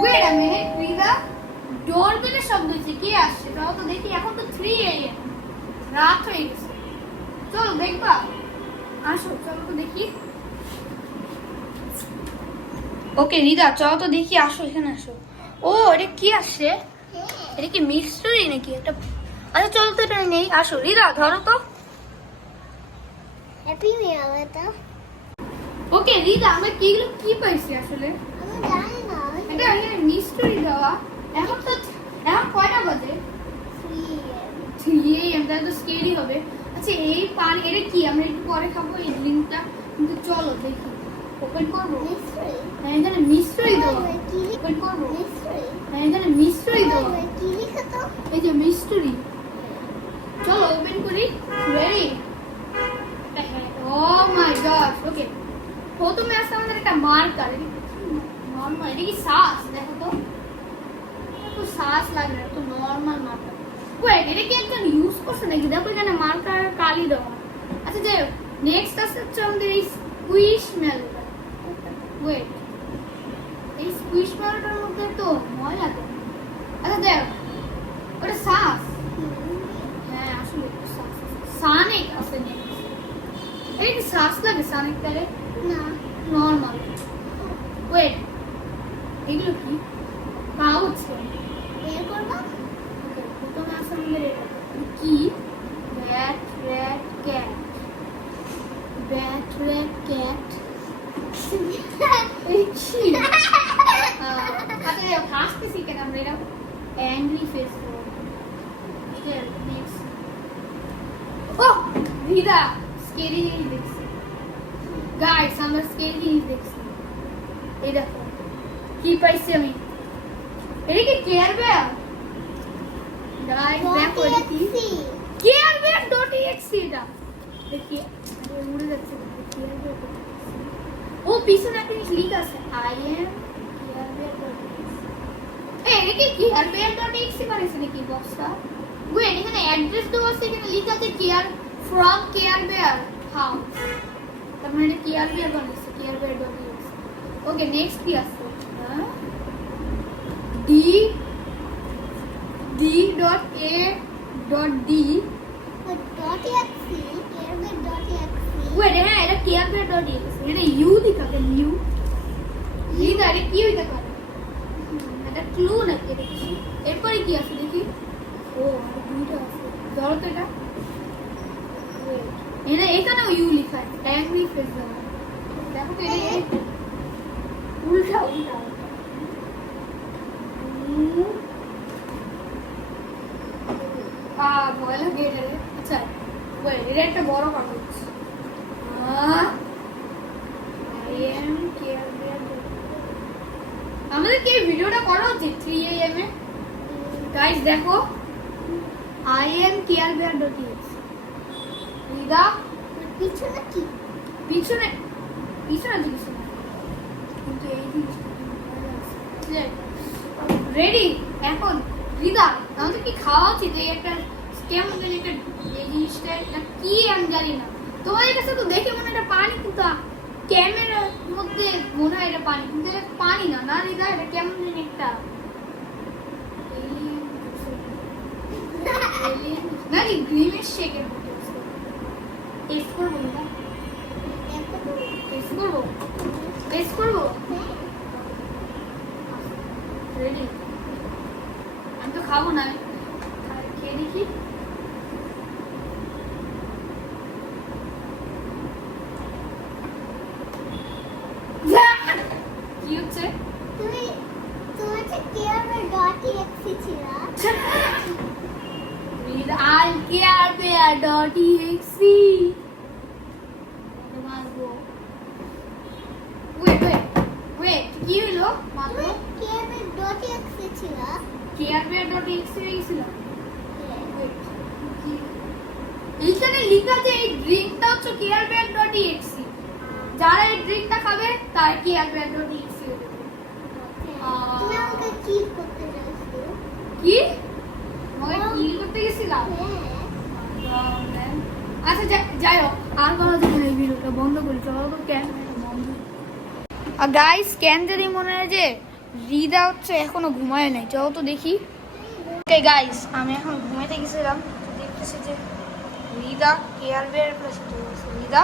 Wait a minute Rida, ডোরবেলের শব্দ হচ্ছে, কে আসছে? তাও তো দেখি, এখন তো 3 AM, রাত হয়ে গেছে। চলো দেখবা, আসো চলো তো দেখি। ওকে রিদা চলো তো দেখি, আসো এখানে আসো। ও এটা কি আসছে? এটা কি মিস্ট্রি নাকি একটা? আচ্ছা চলো তো এটা নেই, আসো রিদা ধরো তো। হ্যাপি মিয়াও এটা। ওকে রিদা আমরা কি পাইছি আসলে? আমি জানি না। এটা এখানে মিস্ট্রি দেওয়া। এখন কয়টা বাজে? 3 AM, তাহলে তো স্কেরি হবে। আচ্ছা এই পানি এটা কি? আমরা একটু পরে খাবো এই ড্রিঙ্কটা, কিন্তু চলো দেখি। ওপেন করবো? মিস্ট্রি। হ্যাঁ এখানে মিস্ট্রি দেওয়া। কি ওপেন করবো? মিস্ট্রি? হ্যাঁ এখানে মিস্ট্রি দেওয়া। কি লিখা তো? এই যে মিস্ট্রি। চলো ওপেন করি। রেডি? ও মাই গড। ওকে প্রথমে আসছে আমাদের একটা মার্কার। নরমাল, এটা কি সাস? দেখো তো, তো সাস লাগে না, তো নরমাল মার্কার। ওয়েট এটা কি একজন ইউজ করছে নাকি? দেখো এখানে মার্কার কালি দেওয়া। আচ্ছা যে নেক্সট আসছে আমাদের এই স্কুইশ মেলোটা। ওয়েট এই স্কুইশ মেলোটার মধ্যে তো ময়লা তো। আচ্ছা দেখ ওটা সাস। হ্যাঁ আসলে সাস। সানিক আছে নেক্সট। এই কি সাস লাগে সানিক তাহলে? না। নরমাল। ওয়েট এগুলো কি? পাউচ। বের করব? ওকে প্রথমে আছে আমাদের এটা কি? Bat red cat. Bat red cat. এই কি? আচ্ছা হাসতেছি কেন আমরা? এটা অ্যাংরি ফেস। Okay next. ও রিদা স্কেরি জিনিস দেখছি। গাইস আমরা স্কেরি জিনিস দেখছি। এই দেখো কি পাইছি আমি। এটা কি কেয়ার বেয়ার? গাইস দেখো এটা কি? কেয়ার বেয়ার .exe এটা দেখি। আরে উড়ে যাচ্ছে কেয়ার বেয়ার। ও পিছনে একটা জিনিস লেখা আছে I am care bear .exe। এই এটা কি কেয়ার বেয়ার .exe বানাইছে নাকি বক্সটা? ওয়েট এখানে অ্যাড্রেস দেওয়া আছে, এখানে লেখা আছে care from care bear house. তার মানে এটা কেয়ার বেয়ার বানাইছে, care bear .exe। Okay next কি আছে? d.a.d .exe কেয়ারবেয়ার.exe ওয়েট হ্যাঁ এটা কেয়ারবেয়ার.exe। এটা ইউ দিকা কেন ইউ? লিদা এটা কি হইতে পারে? এটা ক্লু নাকি এটা কি? এরপরে কি আছে দেখি। ও আর দুইটা আছে। ধরো তো এটা। ওয়েট এটা এখানেও ইউ লেখা আছে। অ্যাংরি ফেস দেওয়া। দেখো তো এটা উল্টা উল্টা। ভয় লাগে এটা রে। আচ্ছা ওয়েট এটা একটা বড় কাগজ। আমাদের কি ভিডিওটা করা উচিত 3 AM এ? গাইস দেখো I am carebear.exe। রিদা পিছনে কি? পিছনে পিছনে জিনিস না, কিন্তু এই জিনিসটা রেডি। এখন রিদা আমাদের কি খাওয়া উচিত? এই একটা কেমন জানি একটা এই জিনিসটা এটা কি আমি জানি না। তোমাদের কাছে তো দেখে মনে হয় এটা পানি, কিন্তু ক্যামেরার মধ্যে মনে হয় এটা পানি, কিন্তু এটা পানি না। না রিদা এটা কেমন জানি একটা নাকি গ্রিমের শেকের মতো। টেস্ট করবো না? টেস্ট করবো? টেস্ট করবো? রেডি? আমি তো খাবো না, খেয়ে দেখি। কি হচ্ছে? তুমি তুমি যে কেয়ারবেয়ার.exe ছিল। Read I'll carebear.exe। Wait, কি হলো? মাত্র কেয়ারবেয়ার.exe ছিল। carebear.exe হয়ে গেছিল। এইখানে লেখা যে এই ড্রিঙ্কটা হচ্ছে carebear.exe। যারা এই ড্রিঙ্কটা খাবে তার carebear.exe হয়ে যাবে। তুমি আমাকে কি করতে চাইছো? কি? আমাকে কিল করতে গেছিলাম? হ্যাঁ। আচ্ছা যাই হোক, আর বলা যাবে না, এই ভিডিওটা বন্ধ করি। চলো তো ক্যান বন্ধ। আর গাইস ক্যান যদি মনে হয় যে রিদা হচ্ছে এখনো ঘুমায় নাই, চলো তো দেখি। ওকে গাইস, আমি এখন ঘুমাইতে গেছিলাম, তো দেখতেছি যে রিদা কেয়ার বেয়ার প্লাসে চলে গেছে। রিদা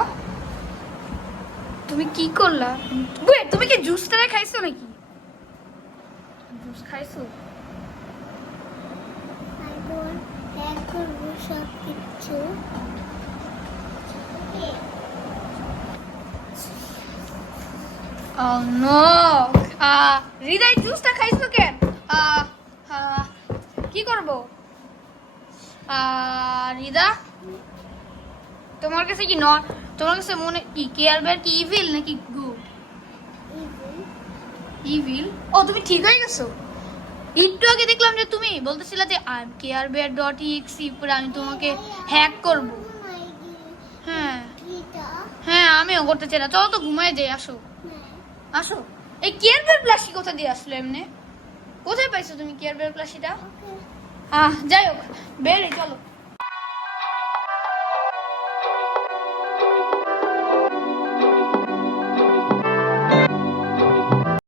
তুমি কি করলা? ওয়েট, তুমি কি জুস করে খাইছো নাকি? জুস খাইছো? তারপর এক করবো সব কিছু। Oh no! রিদা এই জুসটা খাইছো কেন? কি করব? রিদা তোমার কাছে কি তোমার কাছে মনে কি কেয়ার বেয়ার কি ইভিল নাকি গুড? ইভিল? ও তুমি ঠিক হয়ে গেছো? একটু আগে দেখলাম যে তুমি বলতেছিলে যে I am care bear dot EXE, পরে আমি তোমাকে হ্যাক করব। হ্যাঁ হ্যাঁ, আমিও করতে চাই না, চলো তো ঘুমায় যাই। আসো আসো। এই কেয়ার বেয়ার প্লাসি কোথা দিয়ে আসলো এমনি? কোথায় পাইছো তুমি কেয়ার বেয়ার প্লাসিটা? যাই হোক, বেরে চলো।